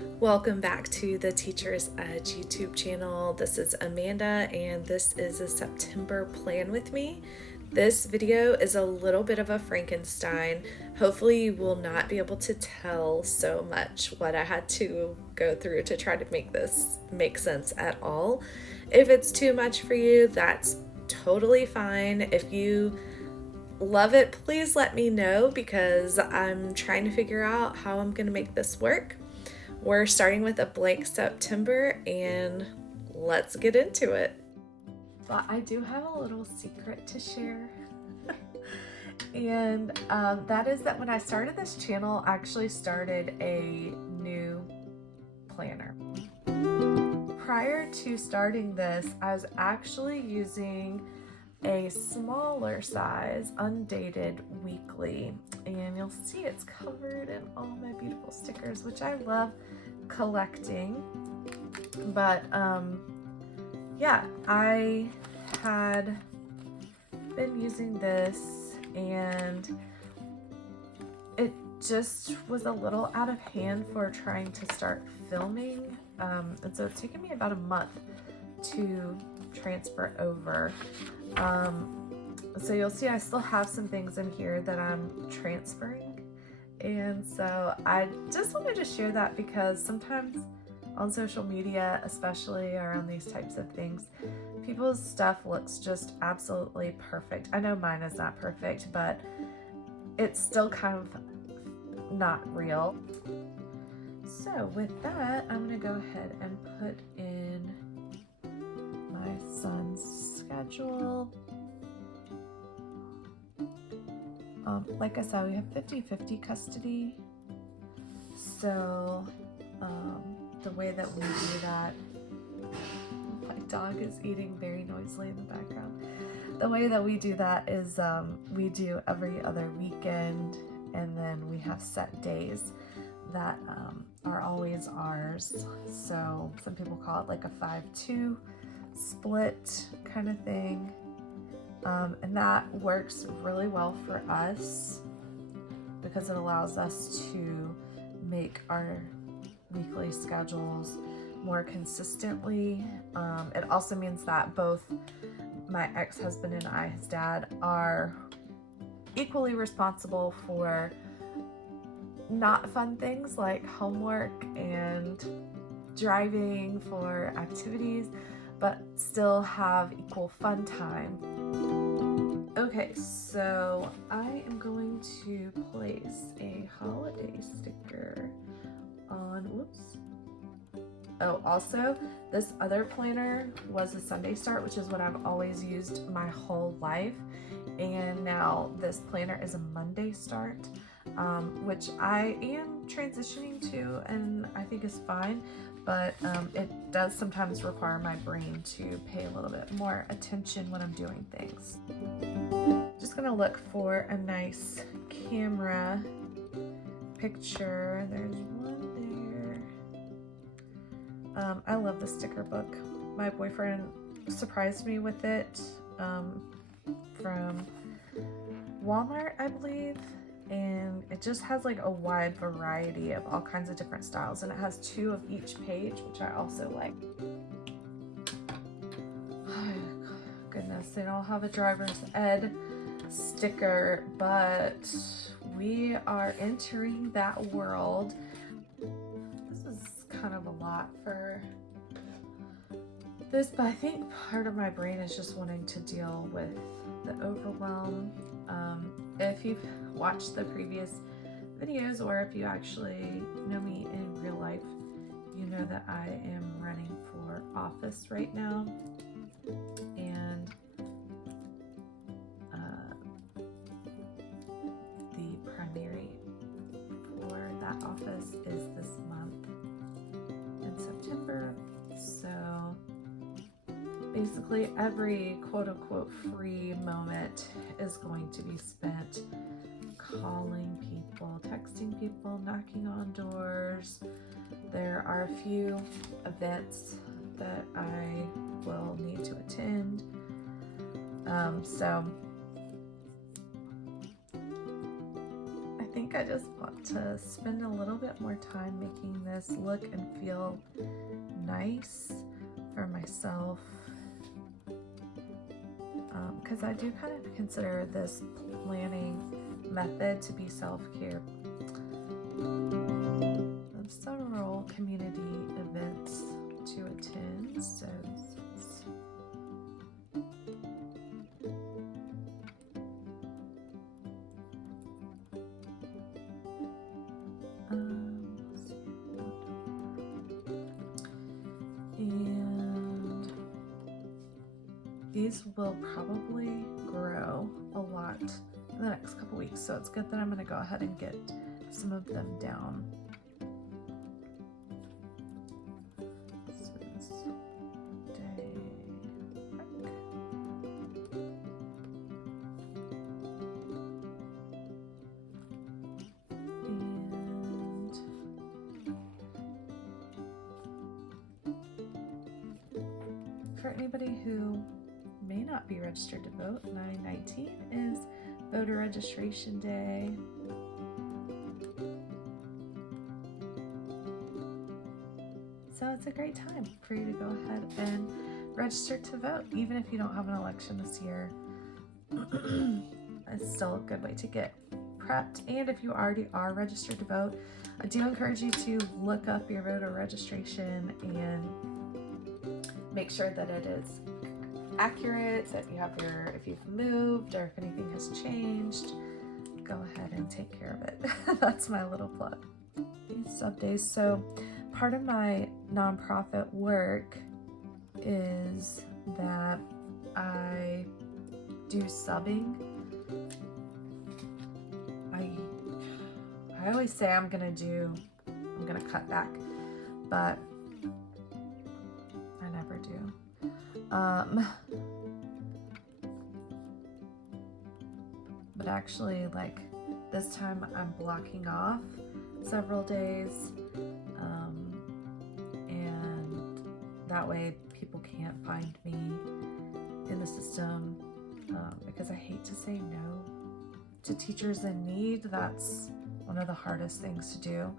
Welcome back to the Teacher's Edge YouTube channel. This is Amanda and this is a September plan with me. This video is a little bit of a Frankenstein. Hopefully you will not be able to tell so much what I had to go through to try to make this make sense at all. If it's too much for you, that's totally fine. If you love it, please let me know because I'm trying to figure out how I'm going to make this work. We're starting with a blank September and let's get into it. But I do have a little secret to share. And that is that when I started this channel, I actually started a new planner. Prior to starting this, I was actually using a smaller size, undated weekly, and you'll see it's covered in all my beautiful stickers, which I love collecting. But yeah, I had been using this and it just was a little out of hand for trying to start filming, and so it's taken me about a month to transfer over. So you'll see I still have some things in here that I'm transferring, and so I just wanted to share that because sometimes on social media, especially around these types of things, people's stuff looks just absolutely perfect. I know mine is not perfect, but it's still kind of not real. So with that, I'm gonna go ahead and put in my son's schedule. Like I said, we have 50-50 custody. So the way that we do that, my dog is eating very noisily in the background. The way that we do that is we do every other weekend, and then we have set days that are always ours. So some people call it like a 5-2 split kind of thing. And that works really well for us because it allows us to make our weekly schedules more consistently. It also means that both my ex-husband and I, his dad, are equally responsible for not fun things like homework and driving for activities, but still have equal fun time. Okay, so I am going to place a holiday sticker on, whoops. Oh, also, this other planner was a Sunday start, which is what I've always used my whole life. And now this planner is a Monday start, which I am transitioning to, and I think is fine. But it does sometimes require my brain to pay a little bit more attention when I'm doing things. Just gonna look for a nice camera picture. There's one there. I love the sticker book. My boyfriend surprised me with it from Walmart, I believe. And it just has like a wide variety of all kinds of different styles, and it has 2 of each page, which I also like. Oh, goodness, they don't have a driver's ed sticker, but we are entering that world. This is kind of a lot for this, but I think part of my brain is just wanting to deal with the overwhelm. If you've watched the previous videos, or if you actually know me in real life, you know that I am running for office right now, and the primary for that office is this month in September. So basically every quote-unquote free moment is going to be spent calling people, texting people, knocking on doors. There are a few events that I will need to attend. So I think think I just want to spend a little bit more time making this look and feel nice for myself, because I do kind of consider this planning method to be self-care. I have several community events to attend, so and these will probably grow a lot in the next couple weeks, so it's good that I'm going to go ahead and get some of them down. This is day break. And for anybody who may not be registered to vote, 9/19 is voter registration day. So it's a great time for you to go ahead and register to vote, even if you don't have an election this year. It's still a good way to get prepped. And if you already are registered to vote, I do encourage you to look up your voter registration and make sure that it is accurate, that you have if you've moved or if anything has changed, go ahead and take care of it. That's my little plug. These sub days. So part of my nonprofit work is that I do subbing. I always say I'm gonna cut back, but I never do. But actually, like this time I'm blocking off several days, and that way people can't find me in the system, because I hate to say no to teachers in need. That's one of the hardest things to do.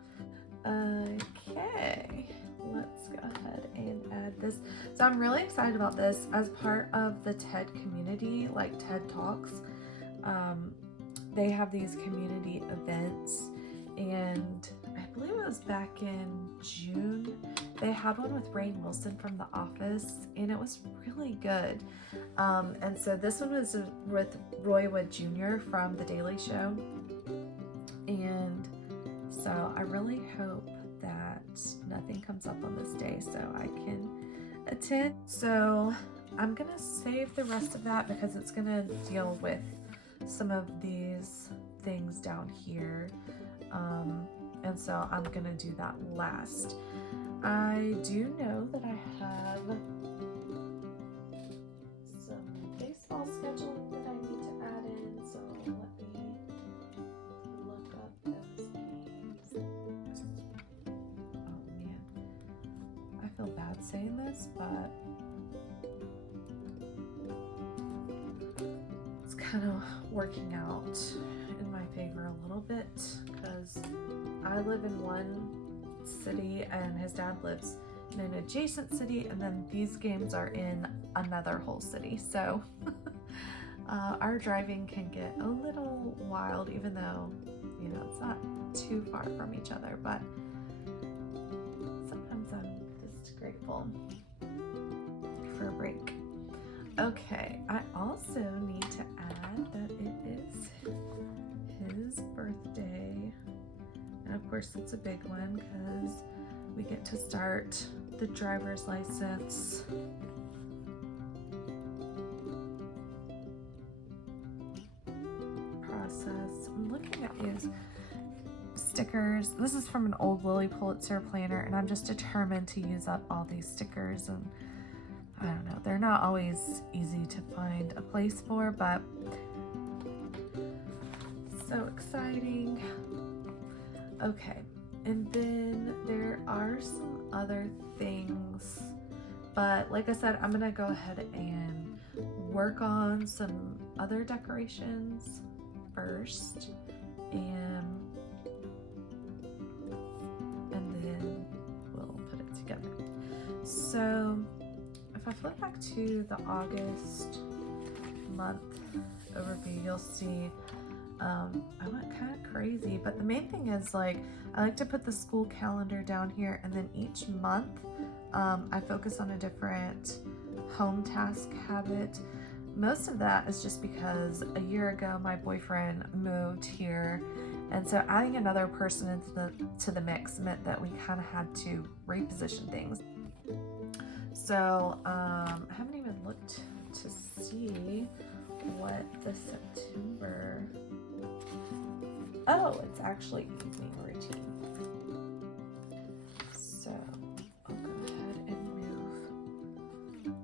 Okay, let's go ahead and add this. So I'm really excited about this as part of the TED community, like TED Talks. They have these community events, and I believe it was back in June. They had one with Rainn Wilson from The Office, and it was really good. And so this one was with Roy Wood Jr. from The Daily Show. And so I really hope that nothing comes up on this day so I can attend. So I'm gonna save the rest of that because it's gonna deal with some of these things down here. And so I'm gonna do that last. I do know that I have some baseball scheduling that I need to add in, so let me look up those games. Oh man, I feel bad saying this, but it's kind of working out in my favor a little bit because I live in one city and his dad lives in an adjacent city, and then these games are in another whole city, so our driving can get a little wild, even though, you know, it's not too far from each other, but sometimes I'm just grateful for a break. Okay, I also need to add that it is his birthday. And of course, it's a big one because we get to start the driver's license process. I'm looking at these stickers. This is from an old Lily Pulitzer planner, and I'm just determined to use up all these stickers. And I don't know, they're not always easy to find a place for, but so exciting. Okay, and then there are some other things, but like I said, I'm gonna go ahead and work on some other decorations first, and So if I flip back to the August month overview, you'll see I went kind of crazy, but the main thing is, like, I like to put the school calendar down here, and then each month I focus on a different home task habit. Most of that is just because a year ago my boyfriend moved here, and so adding another person into the mix meant that we kind of had to reposition things. So I haven't even looked to see what the September, oh, it's actually evening routine. So I'll go ahead and move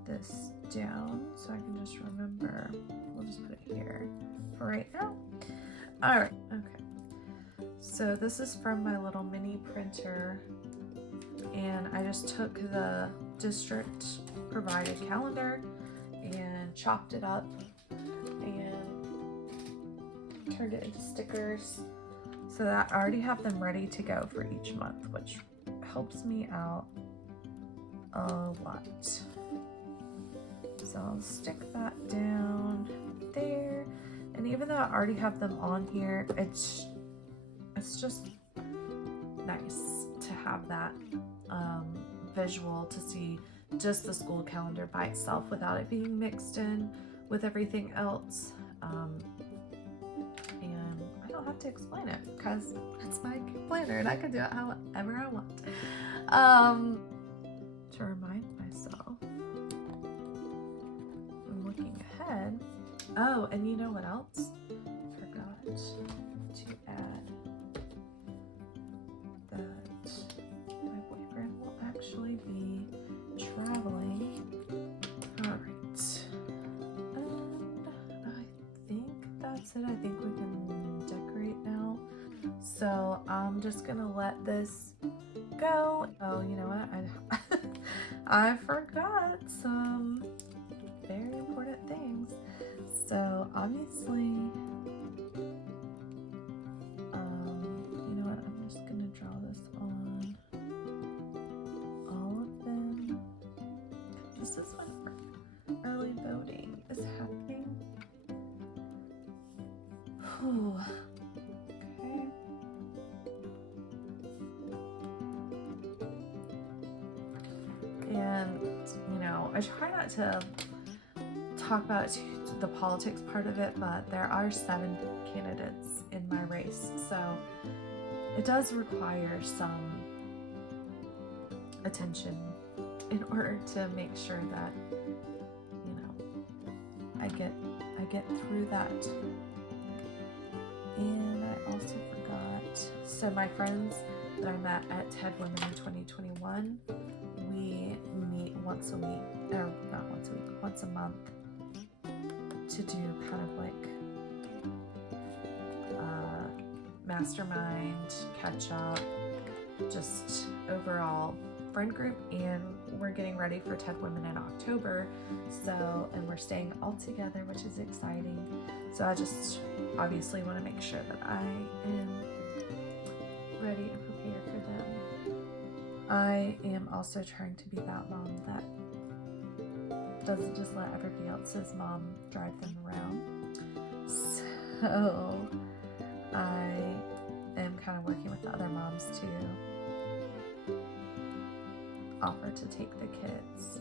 this down so I can just remember. We'll just put it here for right now. All right, okay. So this is from my little mini printer, and I just took the district provided calendar and chopped it up and turned it into stickers so that I already have them ready to go for each month, which helps me out a lot. So I'll stick that down there, and even though I already have them on here, it's just nice to have that visual to see just the school calendar by itself without it being mixed in with everything else. And I don't have to explain it because it's my planner and I can do it however I want. To remind myself, I'm looking ahead. Oh, and you know what else? I forgot to add that my boyfriend will actually be traveling. All right, and I think that's it. I think we can decorate now. So I'm just gonna let this go. Oh, you know what? I forgot some very important things. So obviously, you know what? I'm just gonna draw this on all of them. This is when early voting is happening. Whew. Okay. And, you know, I try not to talk about the politics part of it, but there are 7 candidates in my race, so it does require some attention in order to make sure that, you know, I get through that. And I also forgot, so my friends that I met at TED Women in 2021, we meet once a week, or not once a week, once a month, to do kind of like mastermind, catch up, just overall friend group. And we're getting ready for TED Women in October, so, and we're staying all together, which is exciting. So I just obviously want to make sure that I am ready and prepared for them. I am also trying to be that mom that doesn't just let everybody else's mom drive them around. So I am kind of working with the other moms to offer to take the kids.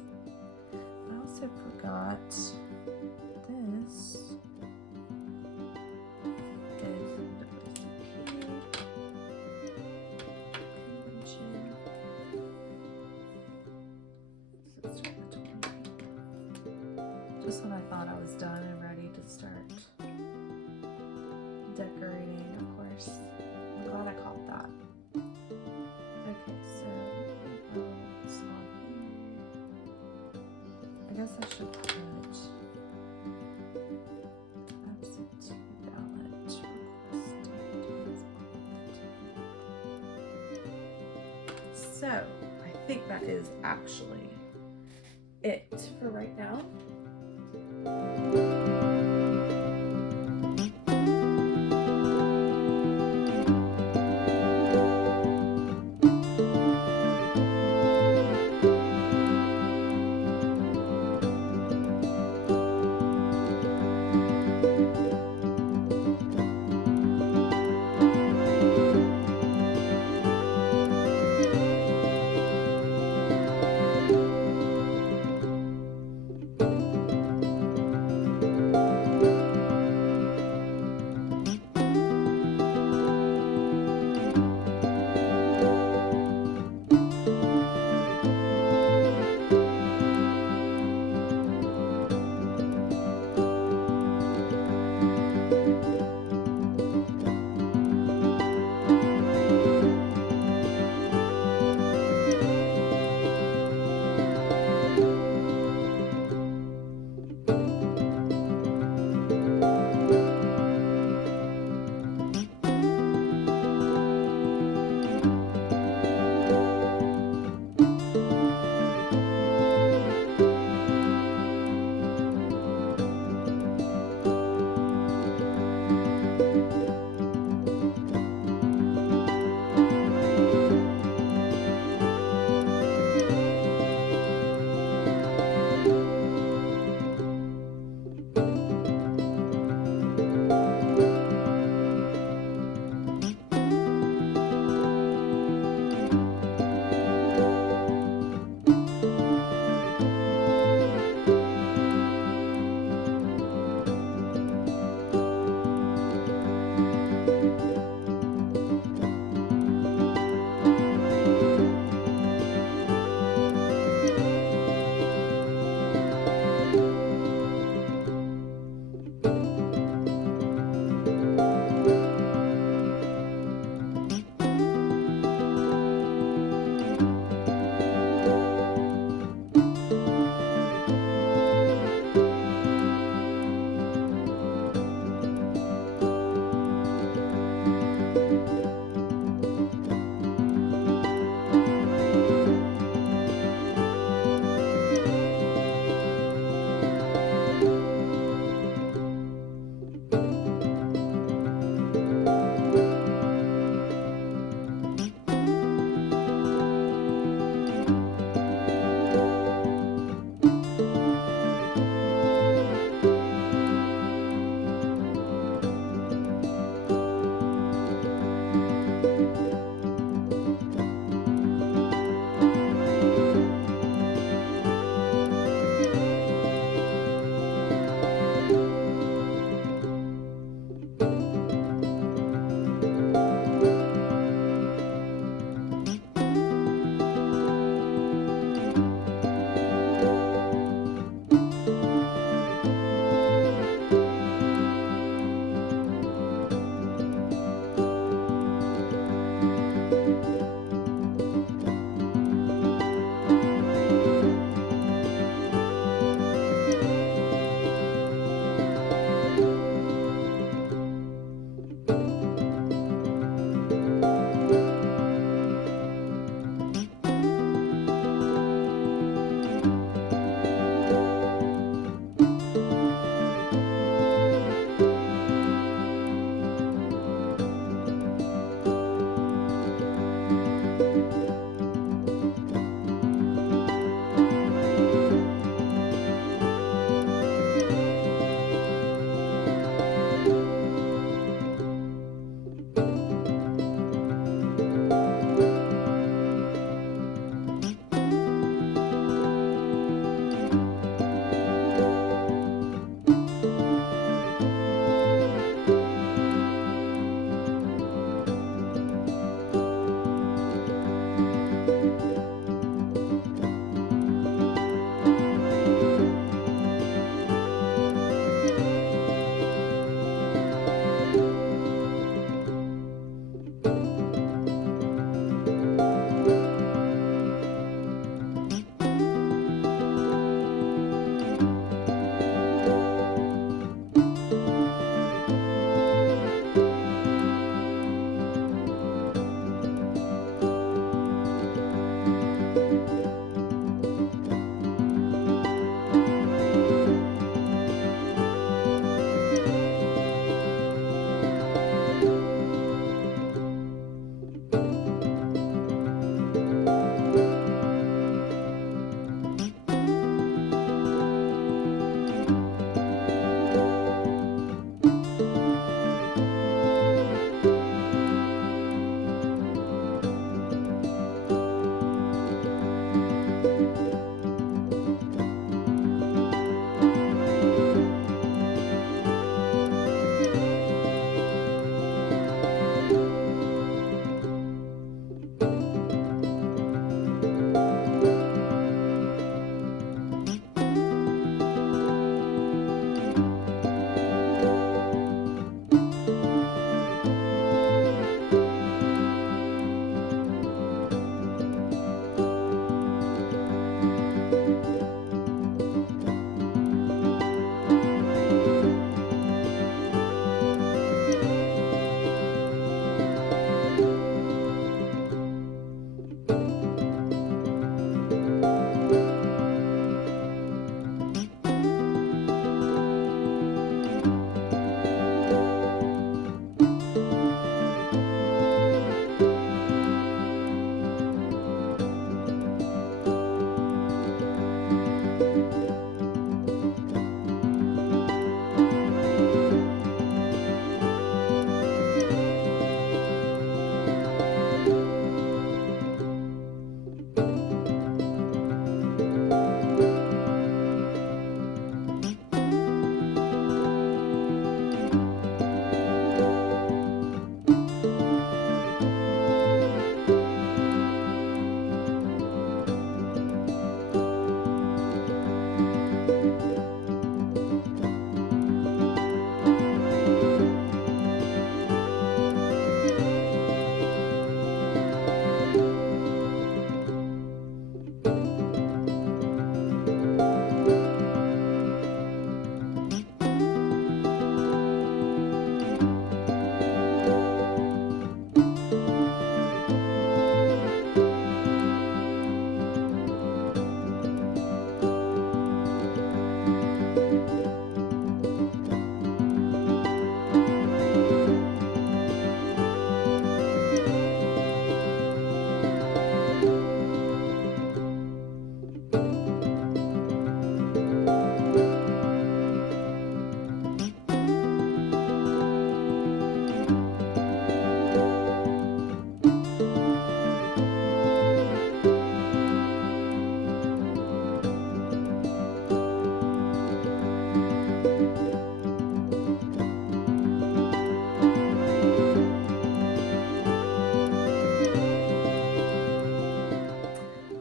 I also forgot this is just when I thought I was done and ready to start decorating, of course. I'm glad I caught that. Okay, so it's on here. I guess I should put absentee ballot requested. So I think that is actually it for right now.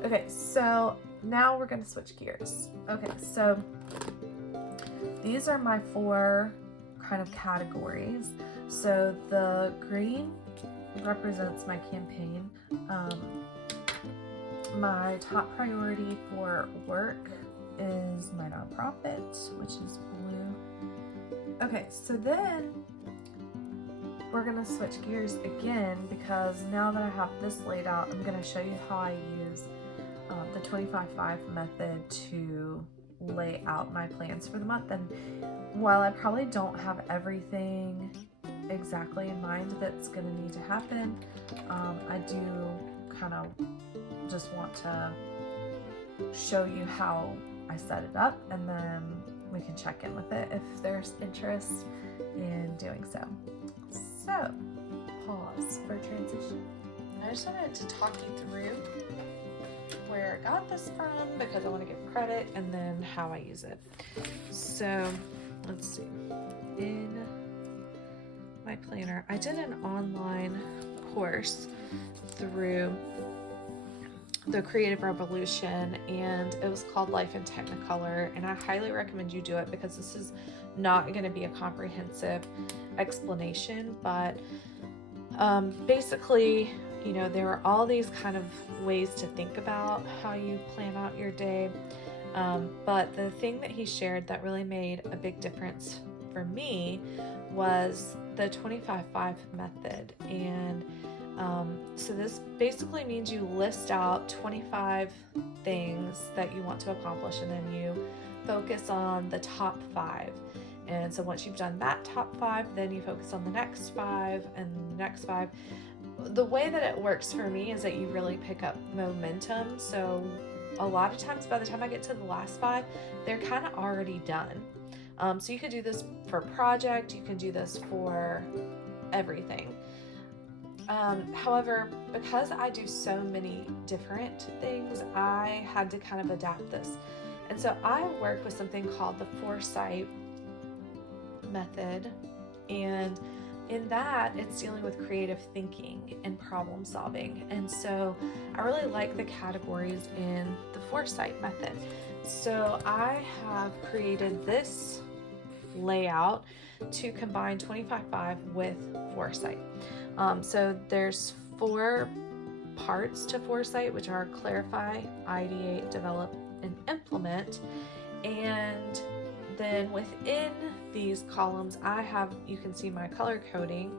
Okay, so now we're gonna switch gears. Okay, so these are my 4 kind of categories. So the green represents my campaign. My top priority for work is my nonprofit, which is blue. Okay, so then we're gonna switch gears again, because now that I have this laid out, I'm gonna show you how I use the 25/5 method to lay out my plans for the month. And while I probably don't have everything exactly in mind that's gonna need to happen, I do kind of just want to show you how I set it up, and then we can check in with it if there's interest in doing so. So, pause for transition. I just wanted to talk you through where I got this from, because I want to give credit, and then how I use it. So, let's see. In my planner, I did an online course through the Creative Revolution, and it was called Life in Technicolor, and I highly recommend you do it, because this is not going to be a comprehensive explanation, but basically, you know, there are all these kind of ways to think about how you plan out your day, but the thing that he shared that really made a big difference for me was the 25/5 method. And so this basically means you list out 25 things that you want to accomplish, and then you focus on the top 5. And so once you've done that top 5, then you focus on the next 5 and the next 5. The way that it works for me is that you really pick up momentum. So a lot of times by the time I get to the last 5, they're kind of already done. So you could do this for a project, you can do this for everything. However, because I do so many different things, I had to kind of adapt this. And so I work with something called the FourSight method, and in that, it's dealing with creative thinking and problem solving. And so I really like the categories in the FourSight method. So I have created this layout to combine 25/5 with FourSight. So there's 4 parts to FourSight, which are clarify, ideate, develop, and implement. And then within these columns, you can see my color coding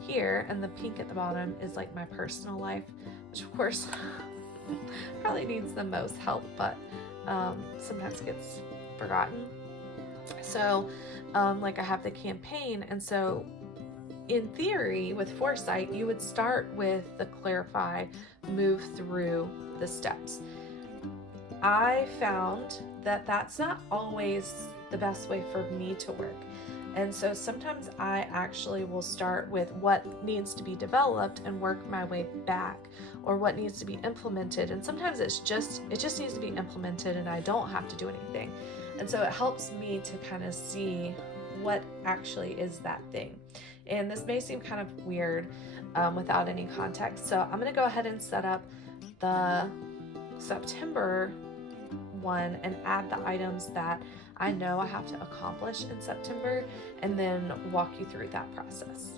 here, and the pink at the bottom is like my personal life, which of course probably needs the most help, but sometimes gets forgotten. So like I have the campaign, and so in theory with FourSight, you would start with the clarify, move through the steps. I found that that's not always the best way for me to work. And so sometimes I actually will start with what needs to be developed and work my way back, or what needs to be implemented. And sometimes it just needs to be implemented and I don't have to do anything. And so it helps me to kind of see what actually is that thing. And this may seem kind of weird without any context. So I'm going to go ahead and set up the September one and add the items that I know I have to accomplish in September, and then walk you through that process.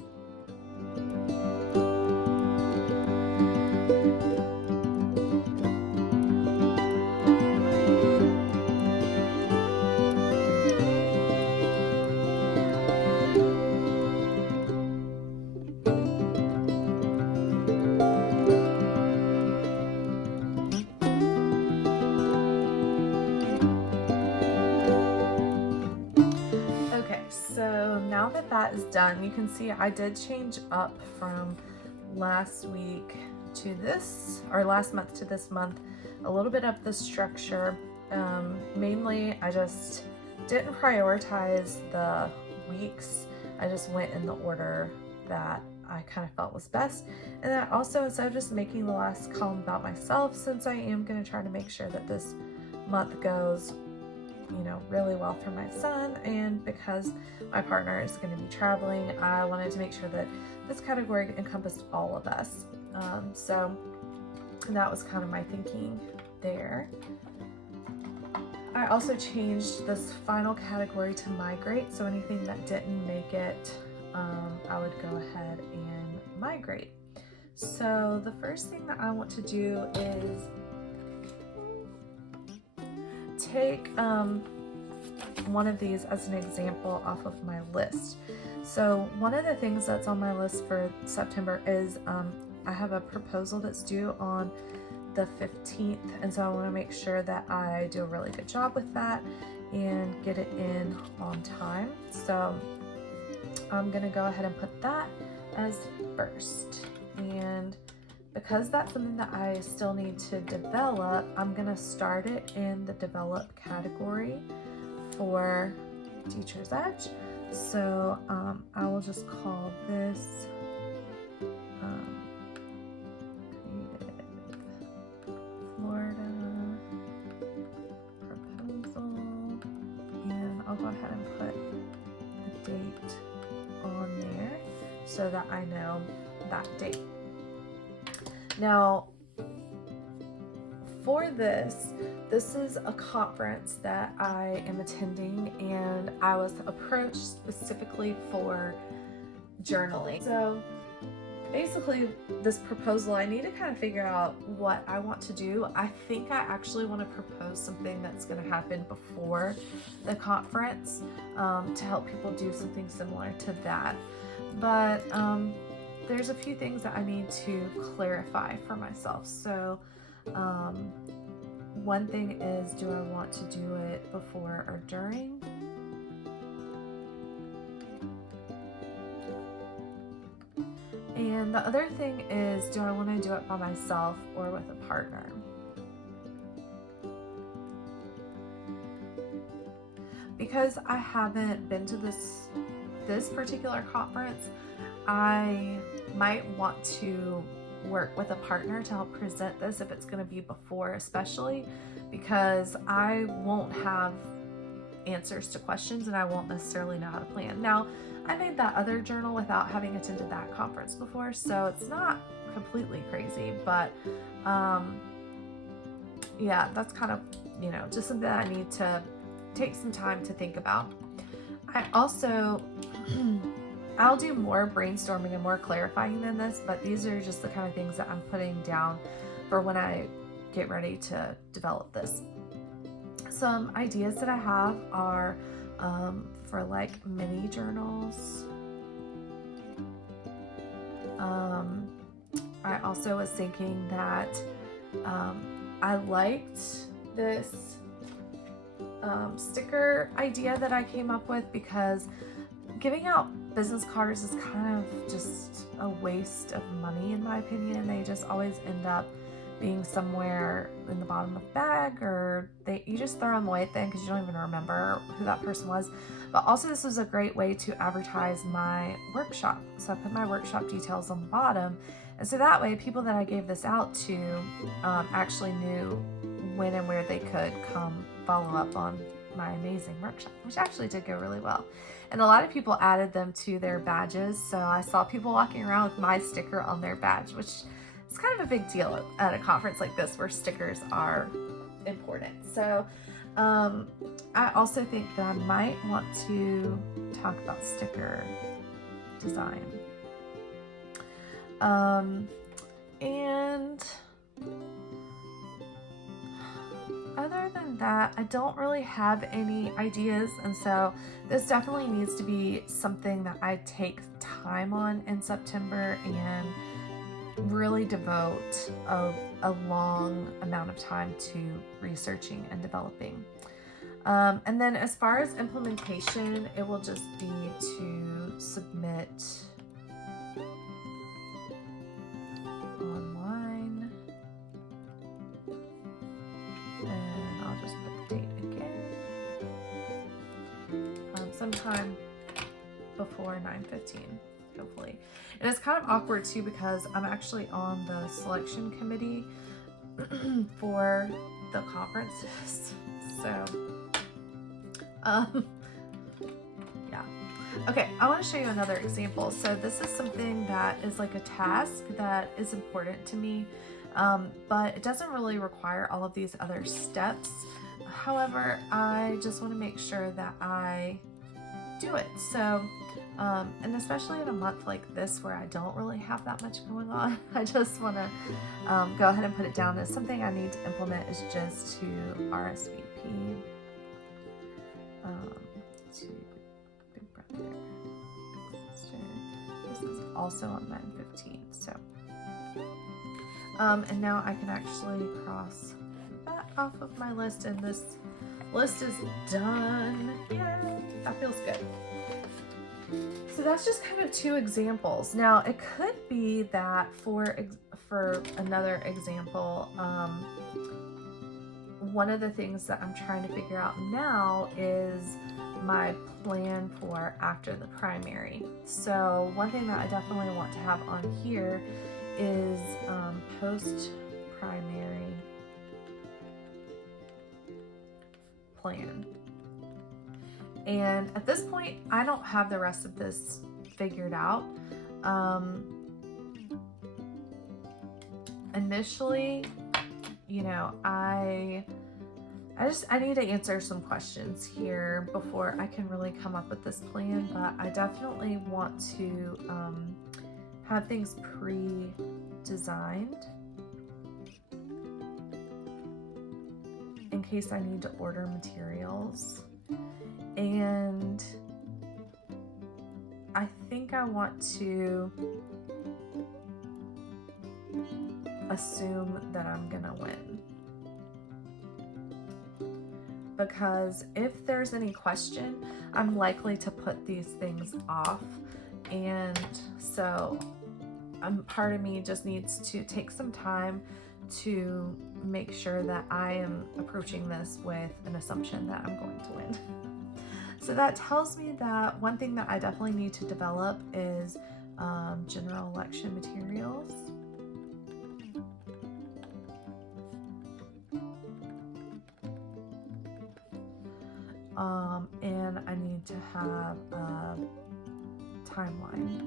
So now that that is done, you can see I did change up from last week to this, or last month to this month, a little bit of the structure. Mainly, I just didn't prioritize the weeks. I just went in the order that I kind of felt was best. And then also, instead of just making the last column about myself, since I am going to try to make sure that this month goes really well for my son, and because my partner is going to be traveling, I wanted to make sure that this category encompassed all of us. So that was kind of my thinking there. I also changed this final category to migrate, so anything that didn't make it, I would go ahead and migrate. So the first thing that I want to do is take one of these as an example off of my list. So one of the things that's on my list for September is I have a proposal that's due on the 15th, and so I want to make sure that I do a really good job with that and get it in on time. So I'm gonna go ahead and put that as first, and because that's something that I still need to develop, I'm gonna start it in the develop category for Teacher's Edge. So I will just call this Florida proposal, and I'll go ahead and put the date on there so that I know that date. Now for this is a conference that I am attending, and I was approached specifically for journaling. So basically this proposal, I need to kind of figure out what I want to do. I think I actually want to propose something that's going to happen before the conference to help people do something similar to that. But there's a few things that I need to clarify for myself. So one thing is, do I want to do it before or during? And the other thing is, do I want to do it by myself or with a partner? Because I haven't been to this particular conference, I might want to work with a partner to help present this if it's going to be before, especially because I won't have answers to questions and I won't necessarily know how to plan. Now, I made that other journal without having attended that conference before, so it's not completely crazy, but yeah, that's kind of, you know, just something that I need to take some time to think about. I also I'll do more brainstorming and more clarifying than this, but these are just the kind of things that I'm putting down for when I get ready to develop this. Some ideas that I have are for like mini journals. I also was thinking that I liked this sticker idea that I came up with, because giving out business cards is kind of just a waste of money in my opinion. They just always end up being somewhere in the bottom of the bag, or you just throw them away at the end because you don't even remember who that person was. But also this was a great way to advertise my workshop. So I put my workshop details on the bottom, and so that way people that I gave this out to actually knew when and where they could come follow up on my amazing workshop, which actually did go really well. And a lot of people added them to their badges, so I saw people walking around with my sticker on their badge, which is kind of a big deal at a conference like this where stickers are important. So I also think that I might want to talk about sticker design. And other than that, I don't really have any ideas, and so this definitely needs to be something that I take time on in September and really devote a long amount of time to researching and developing. And then as far as implementation, it will just be to submit online. And I'll just put the date again. Sometime before 9:15, hopefully. And it's kind of awkward too because I'm actually on the selection committee for the conferences. So, yeah. Okay, I want to show you another example. So this is something that is like a task that is important to me. but it doesn't really require all of these other steps. However, I just want to make sure that I do it. So, and especially in a month like this where I don't really have that much going on, I just want to go ahead and put it down as something I need to implement is just to RSVP to Big Brother, sister. This is also on 9/15, so and now I can actually cross that off of my list, and this list is done. Yay, that feels good. So that's just kind of 2 examples. Now it could be that for another example, one of the things that I'm trying to figure out now is my plan for after the primary. So one thing that I definitely want to have on here is post-primary plan. And at this point, I don't have the rest of this figured out. Initially, you know, I need to answer some questions here before I can really come up with this plan, but I definitely want to have things pre-designed in case I need to order materials. And I think I want to assume that I'm gonna win. Because if there's any question, I'm likely to put these things off. And so part of me just needs to take some time to make sure that I am approaching this with an assumption that I'm going to win. So that tells me that one thing that I definitely need to develop is general election materials. And I need to have a timeline.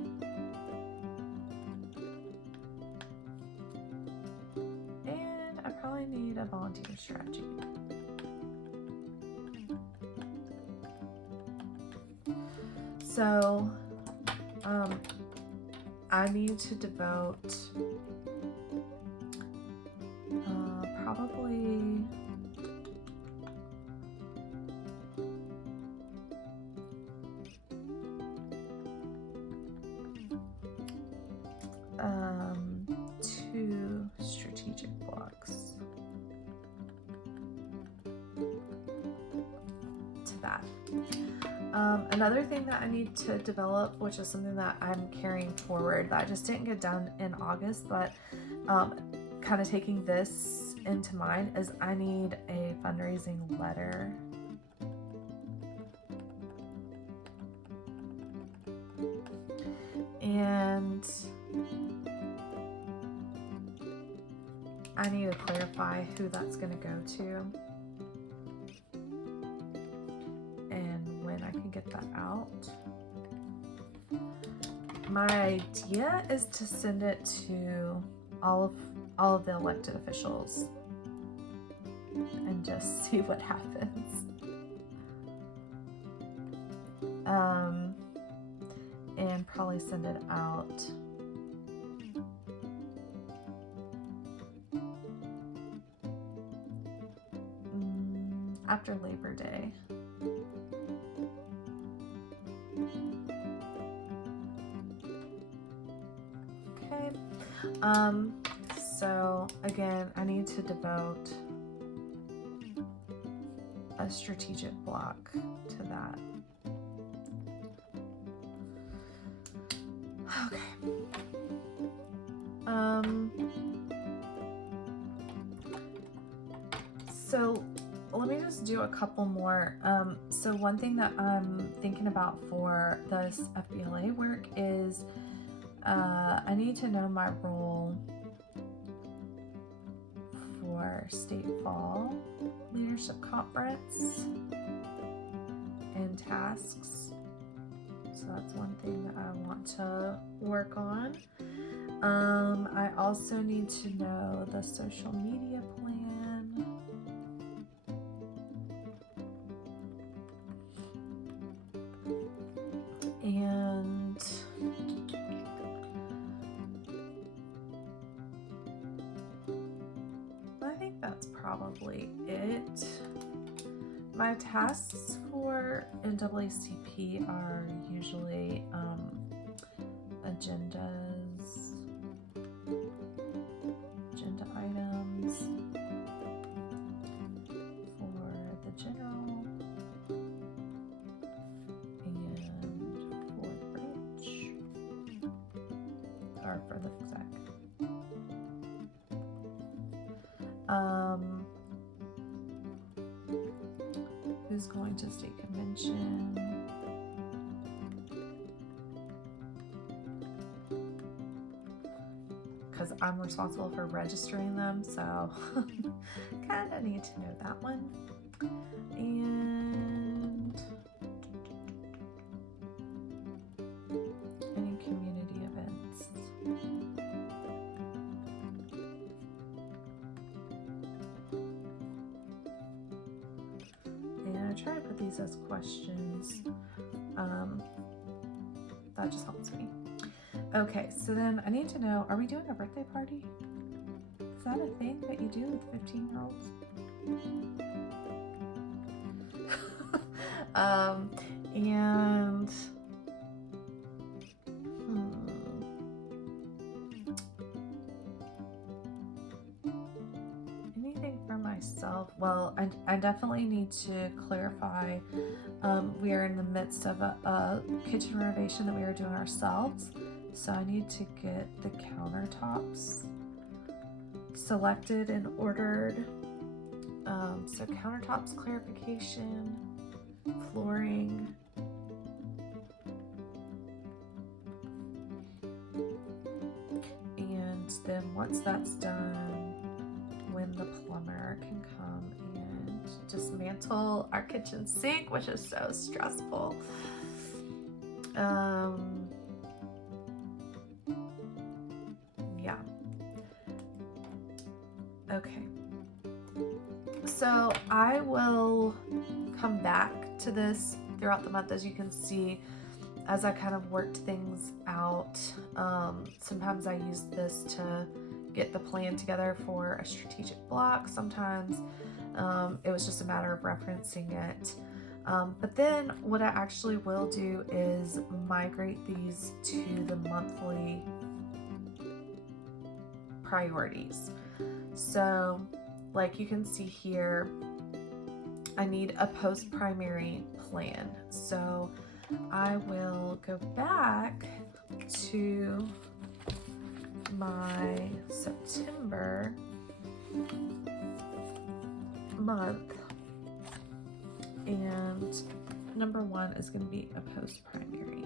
And I probably need a volunteer strategy. So, I need to devote probably two strategic blocks to that. Another thing that I need to develop, which is something that I'm carrying forward that I just didn't get done in August, but kind of taking this into mind, is I need a fundraising letter. And I need to clarify who that's going to go to and when I can get that out. My idea is to send it to all of the elected officials and just see what happens. And probably send it out after Labor Day. Okay. So again, I need to devote a strategic block to that. Okay. So let me just do a couple more. So one thing that I'm thinking about for this FBLA work is I need to know my role for State Fall Leadership Conference and tasks. So that's one thing that I want to work on. I also need to know the social media plan. And I think that's probably it. My tasks for NAACP are usually agenda items for the general and for the branch, or for the exec. Who's going to state convention? Because I'm responsible for registering them, so kind of need to know that one. And any community events. And I try to put these as questions. That just helps me. Okay, so then I need to know, are we doing a birthday party? Is that a thing that you do with 15-year-olds? And anything for myself? Well, I definitely need to clarify, we are in the midst of a kitchen renovation that we are doing ourselves. So I need to get the countertops selected and ordered. So countertops clarification, flooring, and then once that's done, when the plumber can come and dismantle our kitchen sink, which is so stressful. Okay, so I will come back to this throughout the month, as you can see, as I kind of worked things out. Sometimes I use this to get the plan together for a strategic block. Sometimes it was just a matter of referencing it. But then what I actually will do is migrate these to the monthly priorities. So like you can see here, I need a post-primary plan. So I will go back to my September month, and number one is going to be a post-primary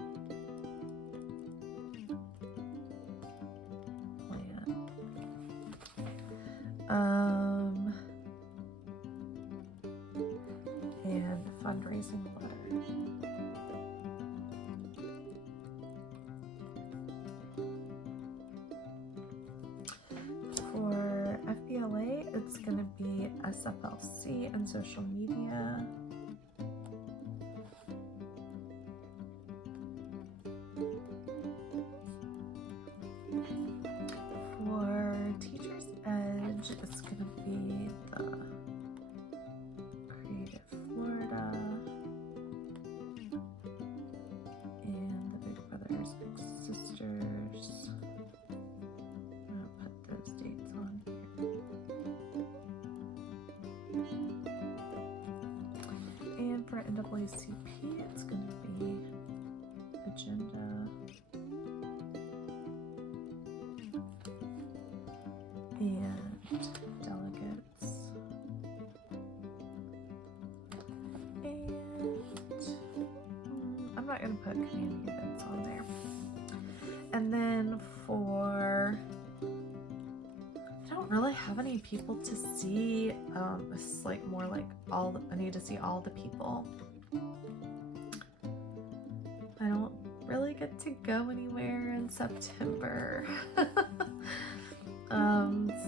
plan. And fundraising letter. For FBLA, it's going to be SFLC and social media. For Teacher's Edge, it's going to be the Creative Florida and the Big Brothers Big Sisters. I'll put those dates on here. And for NAACP, it's going to be agenda, and delegates, and I'm not going to put community events on there. And then for, I don't really have any people to see. It's like more like I need to see all the people. I don't really get to go anywhere in September. It's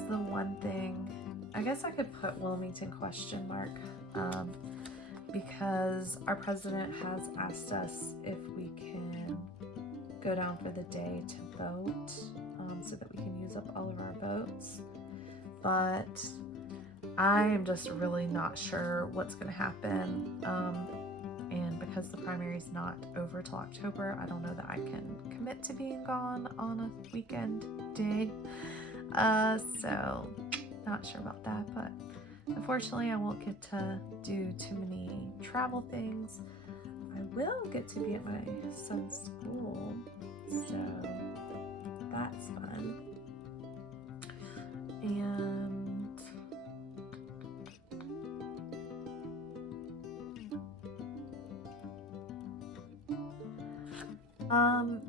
the one thing. I guess I could put Wilmington ? Because our president has asked us if we can go down for the day to vote, so that we can use up all of our votes. But I am just really not sure what's going to happen. And because the primary is not over till October, I don't know that I can commit to being gone on a weekend day. So not sure about that, but unfortunately I won't get to do too many travel things. I will get to be at my son's school, so that's fun. And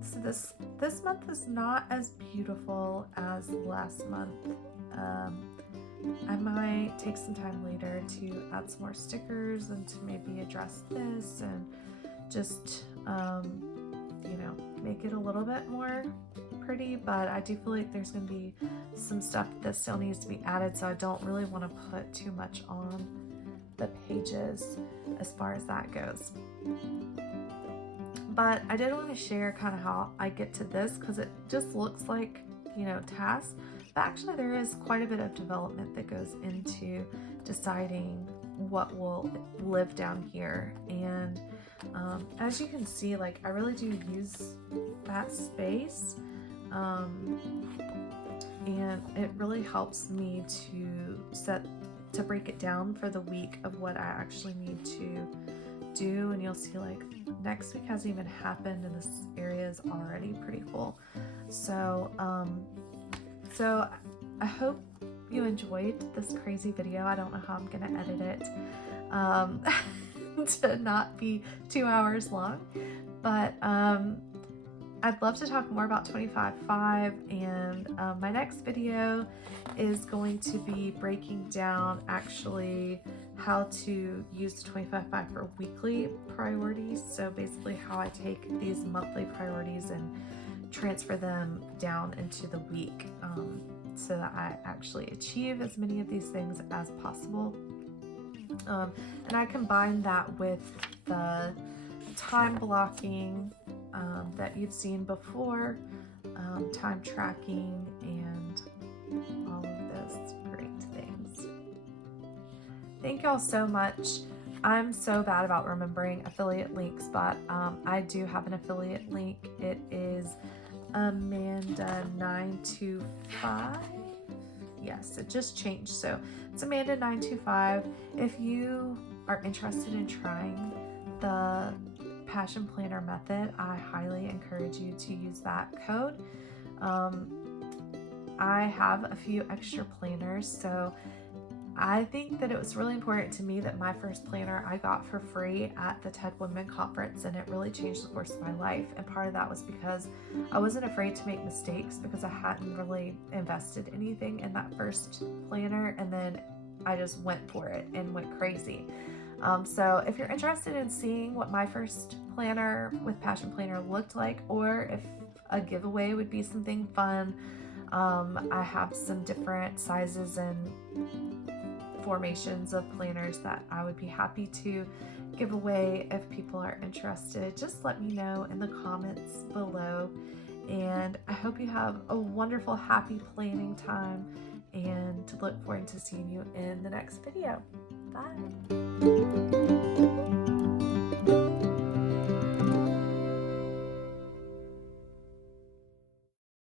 so this month is not as beautiful as last month. I might take some time later to add some more stickers and to maybe address this and just make it a little bit more pretty, but I do feel like there's going to be some stuff that still needs to be added, so I don't really want to put too much on the pages as far as that goes. But I did want to share kind of how I get to this, because it just looks like, tasks, but actually there is quite a bit of development that goes into deciding what will live down here. And as you can see, like, I really do use that space, and it really helps me to break it down for the week of what I actually need to do. And you'll see, like, next week hasn't even happened and this area is already pretty full. So so I hope you enjoyed this crazy video. I don't know how I'm gonna edit it to not be 2 hours long, but I'd love to talk more about 25/5, and my next video is going to be breaking down actually how to use 25/5 for weekly priorities. So basically how I take these monthly priorities and transfer them down into the week, so that I actually achieve as many of these things as possible. And I combine that with the time blocking that you've seen before, time tracking, and all of those great things. Thank y'all so much. I'm so bad about remembering affiliate links, but I do have an affiliate link. It is Amanda925. Yes, it just changed, so it's Amanda925. If you are interested in trying the Passion Planner method, I highly encourage you to use that code. I have a few extra planners, so I think that it was really important to me that my first planner I got for free at the TED Women Conference, and it really changed the course of my life. And part of that was because I wasn't afraid to make mistakes, because I hadn't really invested anything in that first planner, and then I just went for it and went crazy. So if you're interested in seeing what my first planner with Passion Planner looked like, or if a giveaway would be something fun, I have some different sizes and formations of planners that I would be happy to give away. If people are interested, just let me know in the comments below. And I hope you have a wonderful, happy planning time, and look forward to seeing you in the next video. Bye.